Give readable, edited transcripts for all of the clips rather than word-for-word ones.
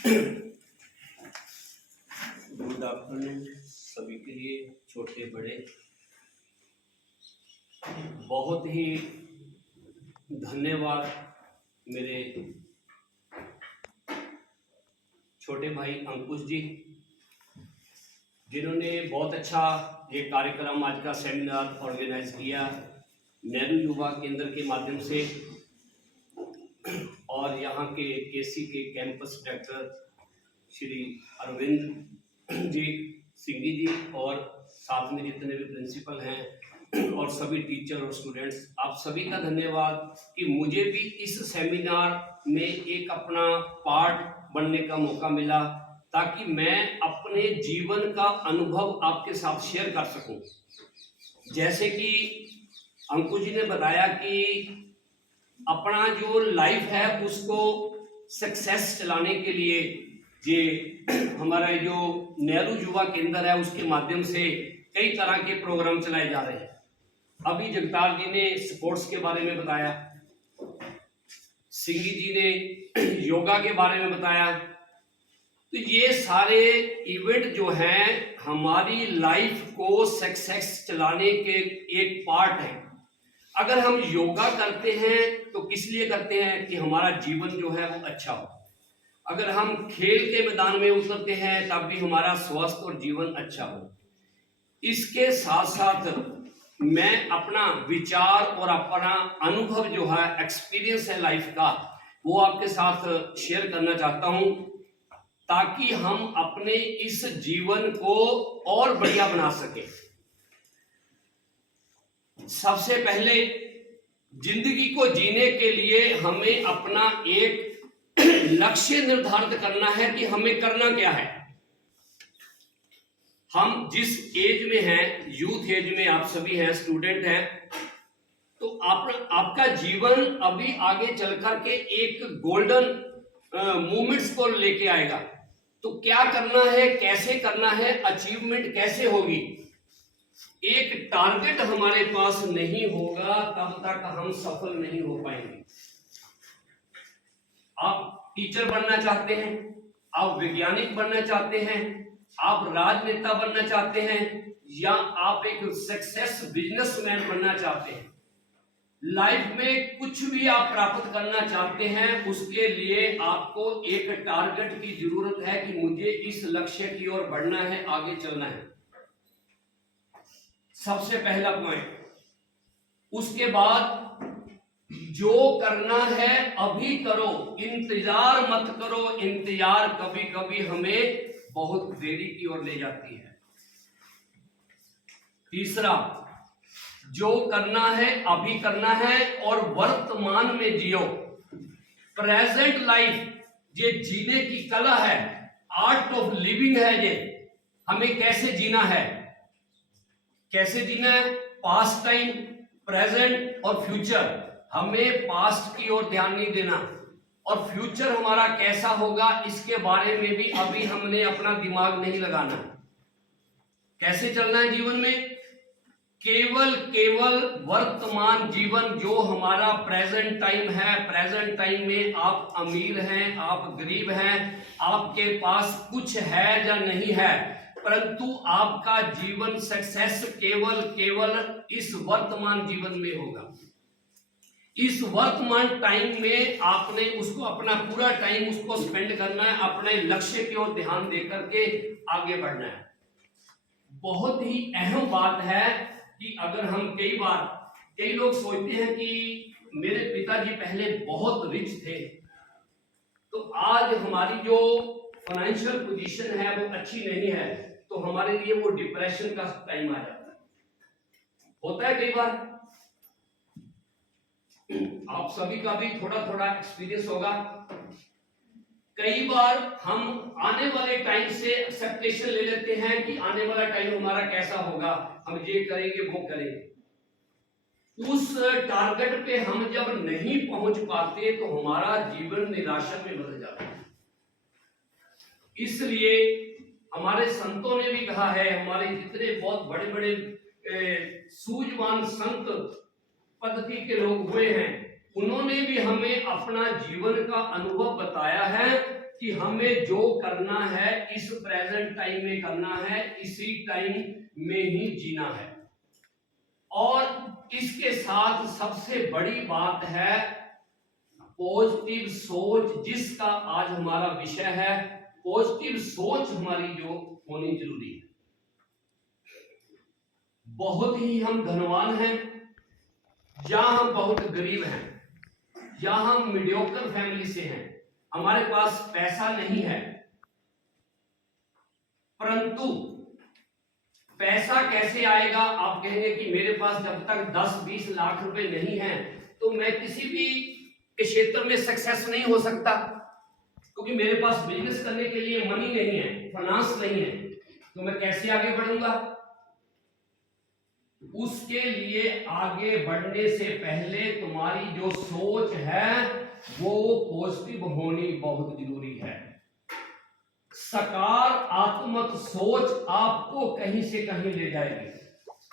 Good afternoon सभी के लिए, छोटे बड़े। बहुत ही धन्यवाद मेरे छोटे भाई अंकुश जी, जिन्होंने बहुत अच्छा ये कार्यक्रम, आज का सेमिनार ऑर्गेनाइज किया नेहरू युवा केंद्र के माध्यम से, और यहाँ के केसी के कैंपस डायरेक्टर श्री अरविंद जी सिंघी जी, और साथ में जितने भी प्रिंसिपल हैं और सभी टीचर और स्टूडेंट्स, आप सभी का धन्यवाद कि मुझे भी इस सेमिनार में एक अपना पार्ट बनने का मौका मिला, ताकि मैं अपने जीवन का अनुभव आपके साथ शेयर कर सकूं। जैसे कि अंकुश जी ने बताया कि अपना जो लाइफ है उसको सक्सेस चलाने के लिए ये हमारा जो नेहरू युवा केंद्र है उसके माध्यम से कई तरह के प्रोग्राम चलाए जा रहे हैं। अभी जगतार जी ने स्पोर्ट्स के बारे में बताया, सिंगी जी ने योगा के बारे में बताया। तो ये सारे इवेंट जो हैं हमारी लाइफ को सक्सेस चलाने के एक पार्ट है। अगर हम योगा करते हैं तो किस लिए करते हैं? कि हमारा जीवन जो है वो अच्छा हो। अगर हम खेल के मैदान में उतरते हैं तब भी हमारा स्वास्थ्य और जीवन अच्छा हो। इसके साथ साथ मैं अपना विचार और अपना अनुभव जो है, एक्सपीरियंस है लाइफ का, वो आपके साथ शेयर करना चाहता हूं, ताकि हम अपने इस जीवन को और बढ़िया बना सके। सबसे पहले जिंदगी को जीने के लिए हमें अपना एक लक्ष्य निर्धारित करना है कि हमें करना क्या है। हम जिस एज में हैं, यूथ एज में आप सभी हैं, स्टूडेंट हैं, तो आपका जीवन अभी आगे चल करके एक गोल्डन मोमेंट्स को लेके आएगा। तो क्या करना है, कैसे करना है, अचीवमेंट कैसे होगी। एक टारगेट हमारे पास नहीं होगा तब तक हम सफल नहीं हो पाएंगे। आप टीचर बनना चाहते हैं, आप वैज्ञानिक बनना चाहते हैं, आप राजनेता बनना चाहते हैं, या आप एक सक्सेस बिजनेसमैन बनना चाहते हैं, लाइफ में कुछ भी आप प्राप्त करना चाहते हैं, उसके लिए आपको एक टारगेट की जरूरत है कि मुझे इस लक्ष्य की ओर बढ़ना है, आगे चलना है। सबसे पहला पॉइंट। उसके बाद जो करना है अभी करो, इंतजार मत करो। इंतजार कभी कभी हमें बहुत देरी की ओर ले जाती है। तीसरा, जो करना है अभी करना है और वर्तमान में जियो। प्रेजेंट लाइफ ये जीने की कला है, आर्ट ऑफ लिविंग है। ये हमें कैसे जीना है, कैसे जीना है, पास्ट टाइम, प्रेजेंट और फ्यूचर। हमें पास्ट की ओर ध्यान नहीं देना, और फ्यूचर हमारा कैसा होगा इसके बारे में भी अभी हमने अपना दिमाग नहीं लगाना। कैसे चलना है जीवन में? केवल वर्तमान जीवन, जो हमारा प्रेजेंट टाइम है। प्रेजेंट टाइम में आप अमीर हैं, आप गरीब हैं, आपके पास कुछ है या नहीं है, परंतु आपका जीवन सक्सेस केवल इस वर्तमान जीवन में होगा। इस वर्तमान टाइम में आपने उसको अपना पूरा टाइम उसको स्पेंड करना है, अपने लक्ष्य की ओर ध्यान देकर के आगे बढ़ना है। बहुत ही अहम बात है कि अगर हम कई लोग सोचते हैं कि मेरे पिताजी पहले बहुत रिच थे, तो आज हमारी जो फाइनेंशियल पोजीशन है वो अच्छी नहीं है, तो हमारे लिए वो डिप्रेशन का टाइम आ जाता है। होता है कई बार, आप सभी का भी थोड़ा थोड़ा एक्सपीरियंस होगा। कई बार हम आने वाले टाइम से एक्सपेक्टेशन ले लेते हैं कि आने वाला टाइम हमारा कैसा होगा, हम ये करेंगे वो करेंगे। उस टारगेट पे हम जब नहीं पहुंच पाते तो हमारा जीवन निराशा में बदल जाता है। इसलिए हमारे संतों ने भी कहा है, हमारे जितने बहुत बड़े बड़े सूझवान संत पद्धति के लोग हुए हैं, उन्होंने भी हमें अपना जीवन का अनुभव बताया है कि हमें जो करना है इस प्रेजेंट टाइम में करना है, इसी टाइम में ही जीना है। और इसके साथ सबसे बड़ी बात है पॉजिटिव सोच, जिसका आज हमारा विषय है। पॉजिटिव सोच हमारी जो होनी जरूरी है। बहुत ही हम धनवान हैं या हम बहुत गरीब हैं, या हम मीडियोकर फैमिली से हैं, हमारे पास पैसा नहीं है, परंतु पैसा कैसे आएगा? आप कहेंगे कि मेरे पास जब तक 10-20 लाख रुपए नहीं है तो मैं किसी भी क्षेत्र में सक्सेस नहीं हो सकता, क्योंकि मेरे पास बिजनेस करने के लिए मनी नहीं है, फाइनेंस नहीं है, तो मैं कैसे आगे बढ़ूंगा? उसके लिए आगे बढ़ने से पहले तुम्हारी जो सोच है वो पॉजिटिव होनी बहुत जरूरी है। सकारात्मक सोच आपको कहीं से कहीं ले जाएगी,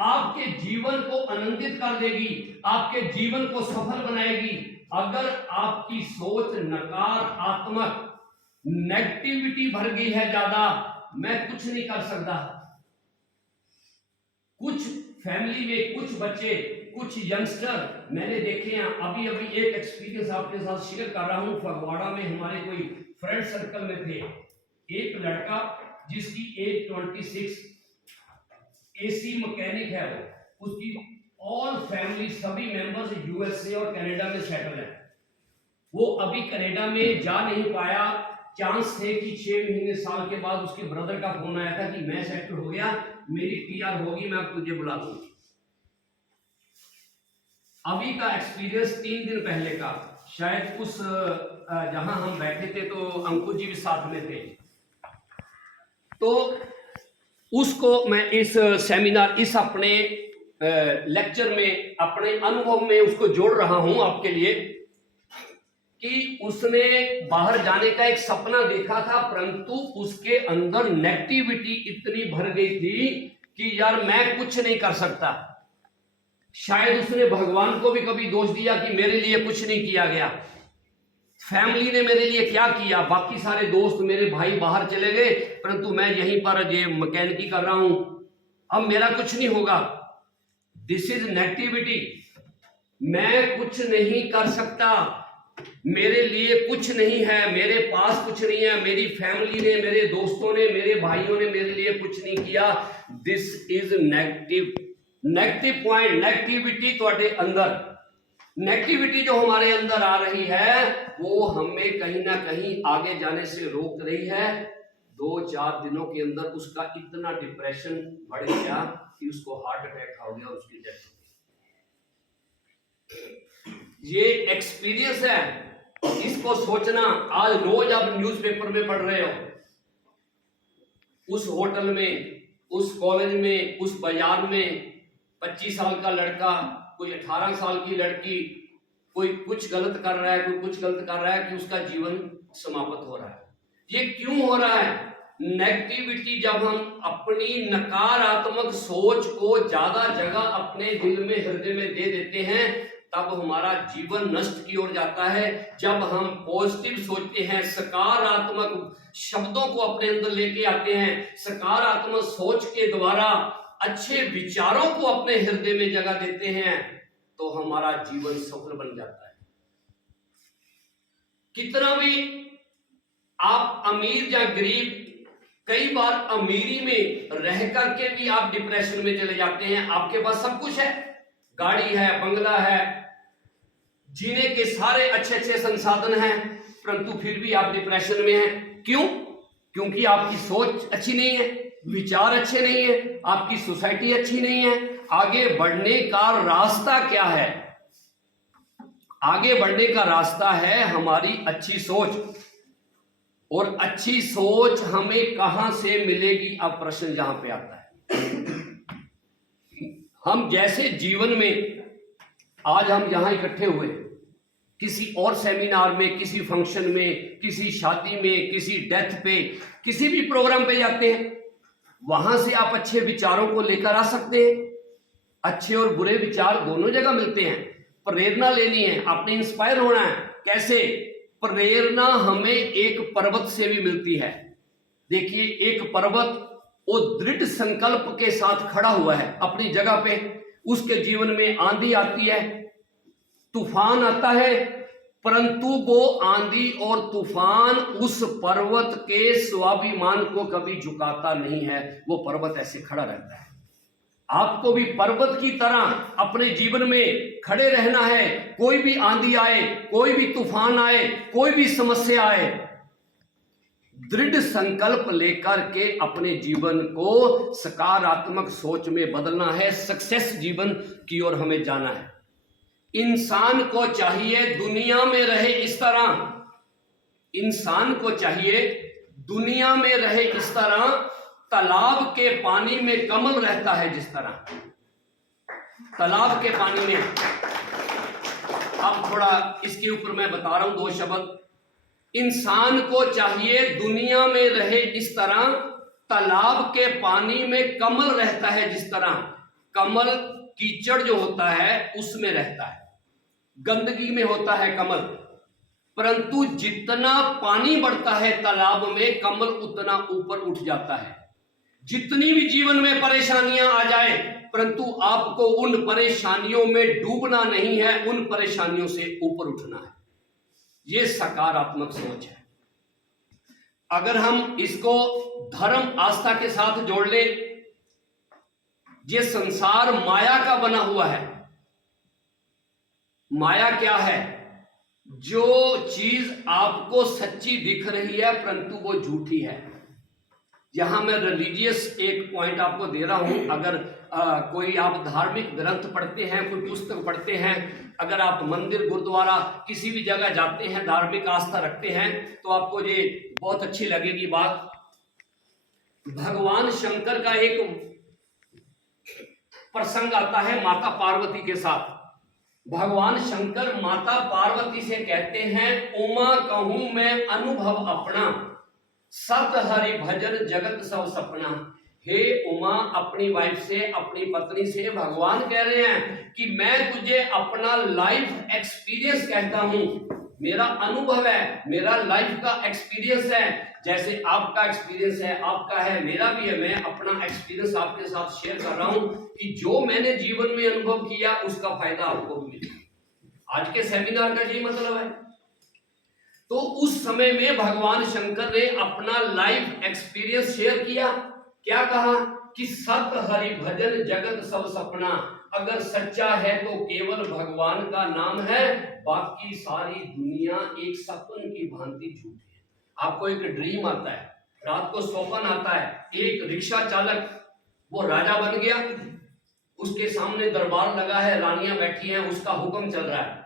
आपके जीवन को आनंदित कर देगी, आपके जीवन को सफल बनाएगी। अगर आपकी सोच नकारात्मक, नेगेटिविटी भर गई है ज्यादा, मैं कुछ नहीं कर सकता। कुछ फैमिली में कुछ बच्चे, कुछ यंगस्टर मैंने देखे हैं। अभी एक एक्सपीरियंस आपके साथ शेयर कर रहा हूं। फगवाड़ा में हमारे कोई फ्रेंड सर्कल में थे, एक लड़का जिसकी एज 26, एसी मैकेनिक है वो, उसकी ऑल फैमिली सभी मेंबर्स यूएसए और कनाडा में सेटल है। वो अभी कनाडा में जा नहीं पाया। चांस थे कि 6 महीने साल के बाद उसके ब्रदर का फोन आया था कि मैं सेटल हो गया, मेरी पीआर होगी, मैं अब तुझे बुला दूंगा। अभी का एक्सपीरियंस 3 दिन पहले का, शायद उस जहां हम बैठे थे तो अंकुश जी भी साथ में थे, तो उसको मैं इस सेमिनार, इस अपने लेक्चर में, अपने अनुभव में उसको जोड़ रहा हूं आपके लिए, कि उसने बाहर जाने का एक सपना देखा था, परंतु उसके अंदर नेगेटिविटी इतनी भर गई थी कि यार मैं कुछ नहीं कर सकता। शायद उसने भगवान को भी कभी दोष दिया कि मेरे लिए कुछ नहीं किया गया, फैमिली ने मेरे लिए क्या किया, बाकी सारे दोस्त मेरे भाई बाहर चले गए, परंतु मैं यहीं पर ये मैकेनिकी कर रहा हूं, अब मेरा कुछ नहीं होगा। This is negativity. मैं कुछ नहीं कर सकता, मेरे लिए कुछ नहीं है, मेरे पास कुछ नहीं है, मेरी फैमिली ने, मेरे दोस्तों ने, मेरे भाइयों ने मेरे लिए कुछ नहीं किया। This is negative point. Negativity ਤੁਹਾਡੇ अंदर, नेगेटिविटी जो हमारे अंदर आ रही है वो हमें कहीं ना कहीं आगे जाने से रोक रही है। 2-4 दिनों के अंदर उसका इतना डिप्रेशन बढ़ गया कि उसको हार्ट अटैक हो गया और उसकी डेथ हो गई। ये एक्सपीरियंस है, इसको सोचना। आज रोज आप न्यूज़पेपर में पढ़ रहे हो, उस होटल में, उस कॉलेज में, उस बाजार में 25 साल का लड़का, कोई 18 साल की लड़की, कोई कुछ गलत कर रहा है, कोई कुछ गलत कर रहा है कि उसका जीवन समाप्त हो रहा है। ये क्यों हो रहा है? नेगेटिविटी, जब हम अपनी नकारात्मक सोच को ज्यादा जगह अपने दिल में, हृदय में दे देते हैं, तब हमारा जीवन नष्ट की ओर जाता है। जब हम पॉजिटिव सोचते हैं, सकारात्मक शब्दों को अपने अंदर लेके आते हैं, सकारात्मक सोच के द्वारा अच्छे विचारों को अपने हृदय में जगह देते हैं, तो हमारा जीवन सफल बन जाता है। कितना भी आप अमीर या गरीब, कई बार अमीरी में रह करके भी आप डिप्रेशन में चले जाते हैं। आपके पास सब कुछ है, गाड़ी है, बंगला है, जीने के सारे अच्छे अच्छे संसाधन हैं, परंतु फिर भी आप डिप्रेशन में हैं। क्यों? क्योंकि आपकी सोच अच्छी नहीं है, विचार अच्छे नहीं है, आपकी सोसाइटी अच्छी नहीं है। आगे बढ़ने का रास्ता क्या है? आगे बढ़ने का रास्ता है हमारी अच्छी सोच। और अच्छी सोच हमें कहां से मिलेगी? अब प्रश्न जहां पे आता है, हम जैसे जीवन में आज हम यहां इकट्ठे हुए, किसी और सेमिनार में, किसी फंक्शन में, किसी शादी में, किसी डेथ पे, किसी भी प्रोग्राम पे जाते हैं, वहां से आप अच्छे विचारों को लेकर आ सकते हैं। अच्छे और बुरे विचार दोनों जगह मिलते हैं। प्रेरणा लेनी है, आपने इंस्पायर होना है। कैसे? प्रेरणा हमें एक पर्वत से भी मिलती है। देखिए, एक पर्वत वो दृढ़ संकल्प के साथ खड़ा हुआ है अपनी जगह पे। उसके जीवन में आंधी आती है, तूफान आता है, परंतु वो आंधी और तूफान उस पर्वत के स्वाभिमान को कभी झुकाता नहीं है। वो पर्वत ऐसे खड़ा रहता है। आपको भी पर्वत की तरह अपने जीवन में खड़े रहना है। कोई भी आंधी आए, कोई भी तूफान आए, कोई भी समस्या आए, दृढ़ संकल्प लेकर के अपने जीवन को सकारात्मक सोच में बदलना है। सक्सेस जीवन की ओर हमें जाना है। इंसान को चाहिए दुनिया में रहे इस तरह, इंसान को चाहिए दुनिया में रहे इस तरह, तालाब के पानी में कमल रहता है जिस तरह। तालाब के पानी में, अब थोड़ा इसके ऊपर मैं बता रहा हूं दो शब्द। इंसान को चाहिए दुनिया में रहे इस तरह, तालाब के पानी में कमल रहता है जिस तरह। कमल कीचड़ जो होता है उसमें रहता है, गंदगी में होता है कमल, परंतु जितना पानी बढ़ता है तालाब में, कमल उतना ऊपर उठ जाता है। जितनी भी जीवन में परेशानियां आ जाए, परंतु आपको उन परेशानियों में डूबना नहीं है, उन परेशानियों से ऊपर उठना है। ये सकारात्मक सोच है। अगर हम इसको धर्म आस्था के साथ जोड़ ले, ये संसार माया का बना हुआ है। माया क्या है? जो चीज आपको सच्ची दिख रही है परंतु वो झूठी है। यहां मैं रिलीजियस एक पॉइंट आपको दे रहा हूं। अगर कोई आप धार्मिक ग्रंथ पढ़ते हैं, कोई पुस्तक पढ़ते हैं, अगर आप मंदिर गुरुद्वारा किसी भी जगह जाते हैं, धार्मिक आस्था रखते हैं, तो आपको ये बहुत अच्छी लगेगी बात। भगवान शंकर का एक प्रसंग आता है माता पार्वती के साथ। भगवान शंकर माता पार्वती से कहते हैं, उमा कहूं मैं अनुभव अपना, सत हरि भजन जगत सब सपना। हे उमा, अपनी वाइफ से, अपनी पत्नी से भगवान कह रहे हैं कि मैं तुझे अपना लाइफ एक्सपीरियंस कहता हूं, मेरा अनुभव है, मेरा लाइफ का एक्सपीरियंस है। जैसे आपका एक्सपीरियंस है, आपका है, मेरा भी है। मैं अपना एक्सपीरियंस आपके साथ शेयर कर रहा हूं कि जो मैंने जीवन में अनुभव किया उसका फायदा आपको भी मिले। आज के सेमिनार का यही मतलब है। तो उस समय में भगवान शंकर ने अपना लाइफ एक्सपीरियंस शेयर किया। क्या कहा कि सत हरि भजन जगत सब सपना। अगर सच्चा है तो केवल भगवान का नाम है, बाकी सारी दुनिया एक सपन की भांति झूठी है। आपको एक ड्रीम आता है, रात को स्वप्न आता है। एक रिक्शा चालक वो राजा बन गया, उसके सामने दरबार लगा है, रानियां बैठी हैं, उसका हुक्म चल रहा है,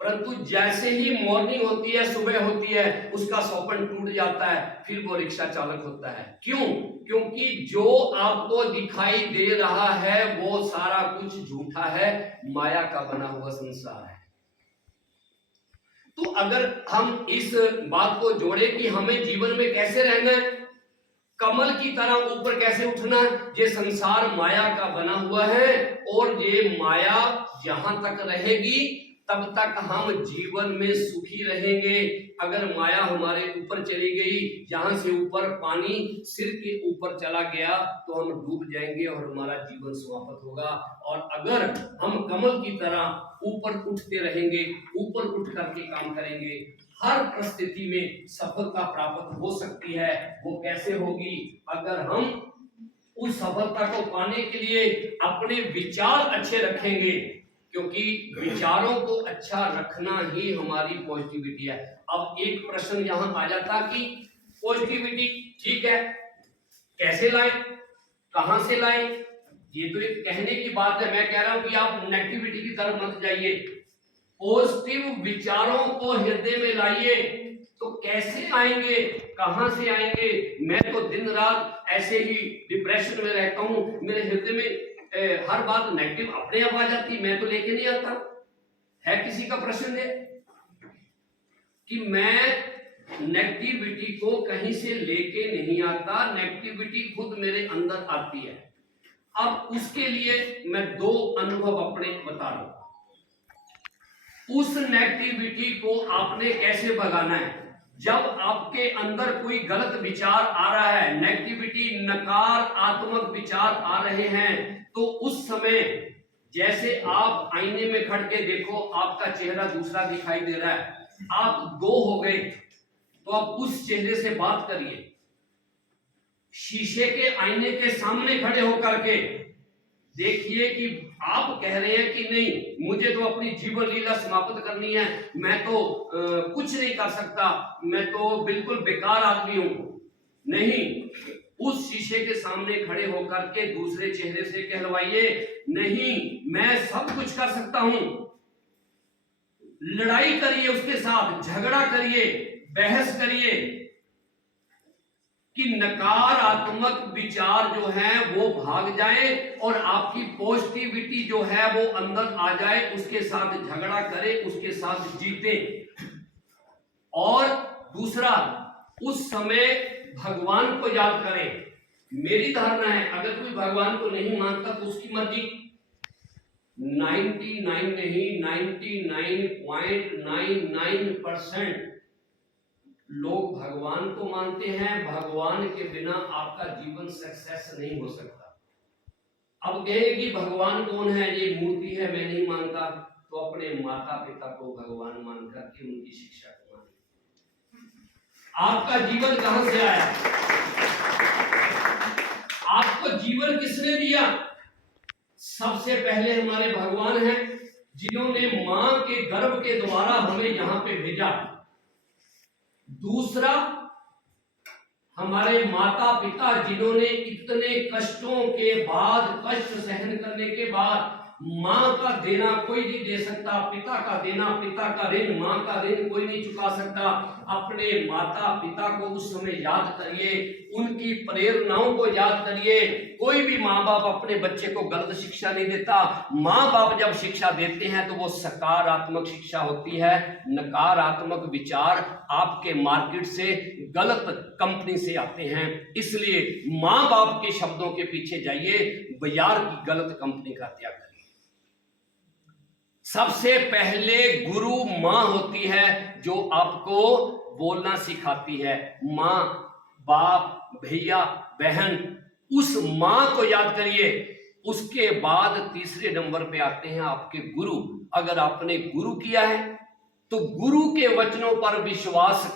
परंतु जैसे ही मॉर्निंग होती है, सुबह होती है, उसका स्वप्न टूट जाता है, फिर वो रिक्शा चालक होता है। क्यों? क्योंकि जो आपको दिखाई दे रहा है वो सारा कुछ झूठा है, माया का बना हुआ संसार है। तो अगर हम इस बात को जोड़े कि हमें जीवन में कैसे रहना है, कमल की तरह ऊपर कैसे उठना है, ये संसार माया का बना हुआ है और ये माया जहां तक रहेगी तब तक हम जीवन में सुखी रहेंगे। अगर माया हमारे ऊपर चली गई, जहां से ऊपर पानी सिर के ऊपर चला गया, तो हम डूब जाएंगे और हमारा जीवन समाप्त होगा। और अगर हम कमल की तरह ऊपर उठते रहेंगे, ऊपर उठ करके काम करेंगे, हर परिस्थिति में सफलता प्राप्त हो सकती है। वो कैसे होगी? अगर हम उस सफलता को पाने के लिए अपने विचार अच्छे रखेंगे, क्योंकि विचारों को अच्छा रखना ही हमारी पॉजिटिविटी है। अब एक प्रश्न यहां आ जाता कि पॉजिटिविटी ठीक है, कैसे लाएं, कहां से लाएं? ये तो एक कहने की बात है। मैं कह रहा हूं कि आप नेगेटिविटी की तरफ मत जाइए, पॉजिटिव विचारों को हृदय में लाइए। तो कैसे आएंगे, कहां से आएंगे? मैं तो दिन रात ऐसे ही डिप्रेशन में रहता हूं, मेरे हृदय में हर बात नेगेटिव अपने आप आ जाती, मैं तो लेके नहीं आता। है किसी का प्रश्न है कि मैं नेगेटिविटी को कहीं से लेके नहीं आता, नेगेटिविटी खुद मेरे अंदर आती है। अब उसके लिए मैं दो अनुभव अपने बता रहा हूं। उस नेगेटिविटी को आपने कैसे भगाना है? जब आपके अंदर कोई गलत विचार आ रहा है, नेगेटिविटी, नकारात्मक विचार आ रहे हैं, तो उस समय जैसे आप आईने में खड़ के देखो, आपका चेहरा दूसरा दिखाई दे रहा है, आप दो हो गए, तो आप उस चेहरे से बात करिए। शीशे के आईने के सामने खड़े होकर के देखिए कि आप कह रहे हैं कि नहीं, मुझे तो अपनी जीवन लीला समाप्त करनी है, मैं तो कुछ नहीं कर सकता, मैं तो बिल्कुल बेकार आदमी हूं। नहीं, उस शीशे के सामने खड़े होकर के दूसरे चेहरे से कहलवाइए, नहीं, मैं सब कुछ कर सकता हूं। लड़ाई करिए उसके साथ, झगड़ा करिए, बहस करिए कि नकारात्मक विचार जो है वो भाग जाए और आपकी पॉजिटिविटी जो है वो अंदर आ जाए। उसके साथ झगड़ा करें, उसके साथ जीते। और दूसरा, उस समय भगवान को याद करें। मेरी धारणा है, अगर कोई भगवान को नहीं मानता तो उसकी मर्जी। 99 नहीं, 99.99% लोग भगवान को मानते हैं। भगवान के बिना आपका जीवन सक्सेस नहीं हो सकता। अब कहेगी भगवान कौन है? ये मूर्ति है, मैं नहीं मानता। तो अपने माता पिता को भगवान मानकर के उनकी शिक्षा को मानिए। आपका जीवन कहां से आया? आपको जीवन किसने दिया? सबसे पहले हमारे भगवान हैं, जिन्होंने मां के गर्भ के द्वारा हमें यहां पे भेजा। दूसरा, हमारे माता पिता, जिन्होंने इतने कष्टों के बाद, कष्ट सहन करने के बाद, मां का देना कोई नहीं दे सकता, पिता का देना, पिता का ऋण, मां का ऋण कोई नहीं चुका सकता। अपने माता पिता को उस समय याद करिए, उनकी प्रेरणाओं को याद करिए। कोई भी माँ बाप अपने बच्चे को गलत शिक्षा नहीं देता। माँ बाप जब शिक्षा देते हैं तो वो सकारात्मक शिक्षा होती है। नकारात्मक विचार आपके मार्केट से, गलत कंपनी से आते हैं। इसलिए माँ बाप के शब्दों के पीछे जाइए, बाजार की गलत कंपनी का त्याग करिए। सबसे पहले गुरु माँ होती है, जो आपको बोलना सिखाती है। माँ, बाप, भैया, बहन, उस माँ को याद करिए। उसके बाद तीसरे नंबर पे आते हैं आपके गुरु। अगर आपने गुरु किया है तो गुरु के वचनों पर विश्वास